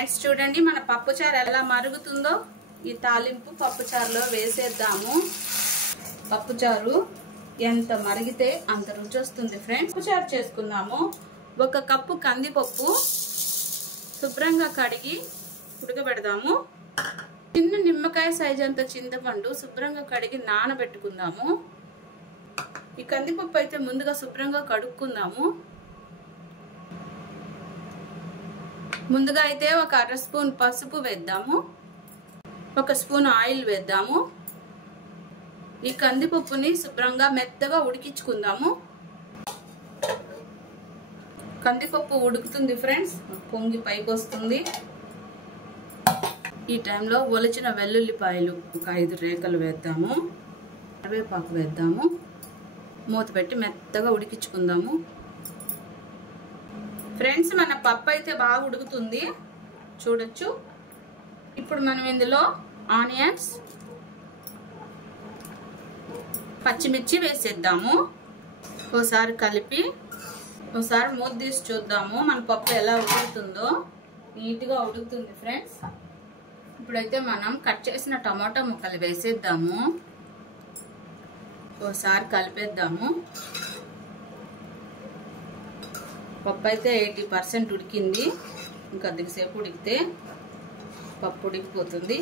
Next చూడండి మన పప్పుచారు ఎలా మరుగుతుందో ఈ తాలింపు పప్పుచారులో వేసేద్దాము. పప్పుచారు ఎంత మరిగితే అంత రుచి వస్తుంది ఫ్రెండ్స్. పప్పుచారు చేసుకుందాము. 1 కప్పు కందిపప్పు శుభ్రంగా కడిగి ఉడకబెడదాము. చిన్న నిమ్మకాయ సైజ్ అంత చింతపండు శుభ్రంగా కడిగి నానబెట్టుకుందాము. ఈ కందిపప్పు అయితే ముందుగా శుభ్రంగా కడుక్కుందాము. ముందుగా అయితే 1/2 స్పూన్ పసుపు వేద్దాము. 1 స్పూన్ ఆయిల్ వేద్దాము. ఈ కందిపప్పుని శుభ్రంగా మెత్తగా ఉడికించుకుందాము. కందిపప్పు ఉడుకుతుంది ఫ్రెండ్స్, పొంగి పైకి వస్తుంది. ఈ టైంలో ఒలిచిన వెల్లుల్లిపాయలు 5 రేకలు వేద్దాము. కరివేపాకు వేద్దాము. మూత పెట్టి మెత్తగా ఉడికించుకుందాము. ఫ్రెండ్స్ మన పప్పు అయితే బాగా ఉడుకుతుంది చూడొచ్చు. ఇప్పుడు మనం ఇందులో ఆనియన్స్, పచ్చిమిర్చి వేసేద్దాము. ఒకసారి కలిపి ఒకసారి మూత తీసి చూద్దాము మన పప్పు ఎలా ఉడుకుతుందో. నీట్గా ఉడుకుతుంది ఫ్రెండ్స్. ఇప్పుడైతే మనం కట్ చేసిన టమాటా ముక్కలు వేసేద్దాము. ఒకసారి కలిపేద్దాము. పప్పు అయితే 80% ఉడికింది. ఇంకొద్దిసేపు ఉడికితే పప్పు ఉడికిపోతుంది.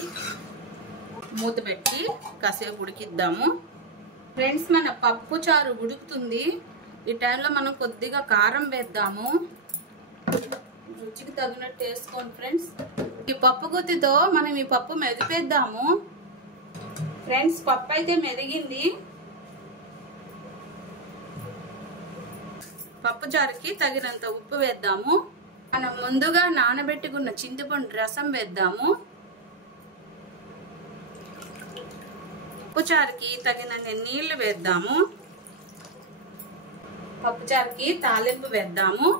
మూత పెట్టి కాసేపు ఉడికిద్దాము. ఫ్రెండ్స్ మన పప్పు చారు ఉడుకుతుంది. ఈ టైంలో మనం కొద్దిగా కారం వేద్దాము. రుచికి తగినట్టు వేసుకోండి ఫ్రెండ్స్. ఈ పప్పు గుత్తితో మనం ఈ పప్పు మెదిపేద్దాము. ఫ్రెండ్స్ పప్పు అయితే మెదిగింది. పప్పు చారుకి తగినంత ఉప్పు వేద్దాము. మనం ముందుగా నానబెట్టుకున్న చింతపండు రసం వేద్దాము. పప్పుచారుకి తగినన్ని నీళ్లు వేద్దాము. పప్పుచారుకి తాలింపు వేద్దాము.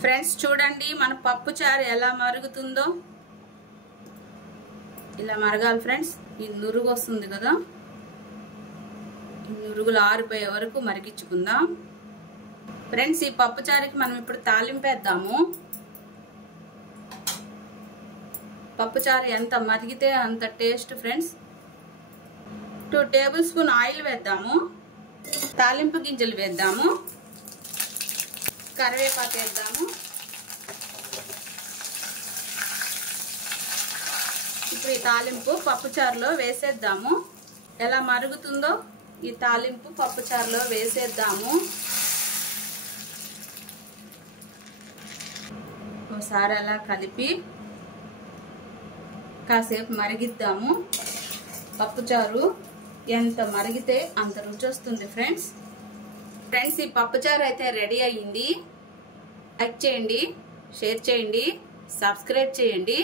ఫ్రెండ్స్ చూడండి మన పప్పుచారు ఎలా మరుగుతుందో. ఇలా మరగాలి ఫ్రెండ్స్. ఈ నురుగు వస్తుంది కదా, ఈ నురుగులు ఆరిపోయే వరకు మరిగించుకుందాం. ఫ్రెండ్స్ ఈ పప్పుచారుకి మనం ఇప్పుడు తాలింపు వేద్దాము. పప్పుచారు ఎంత మరిగితే అంత taste friends. 2 table spoon oil వేద్దాము. తాలింపు గింజలు వేద్దాము. కరివేపాకు వేద్దాము. ఇప్పుడు ఈ తాలింపు పప్పుచారులో వేసేద్దాము. ఎలా మరుగుతుందో ఈ తాలింపు పప్పుచారులో వేసేద్దాము. ఒకసారి అలా కలిపి కాసేపు మరిగిద్దాము. పప్పుచారు ఎంత మరిగితే అంత రుచి వస్తుంది ఫ్రెండ్స్. ఫ్రెండ్స్ ఈ పప్పుచారు అయితే రెడీ అయ్యింది. లైక్ చేయండి, షేర్ చేయండి, సబ్స్క్రైబ్ చేయండి.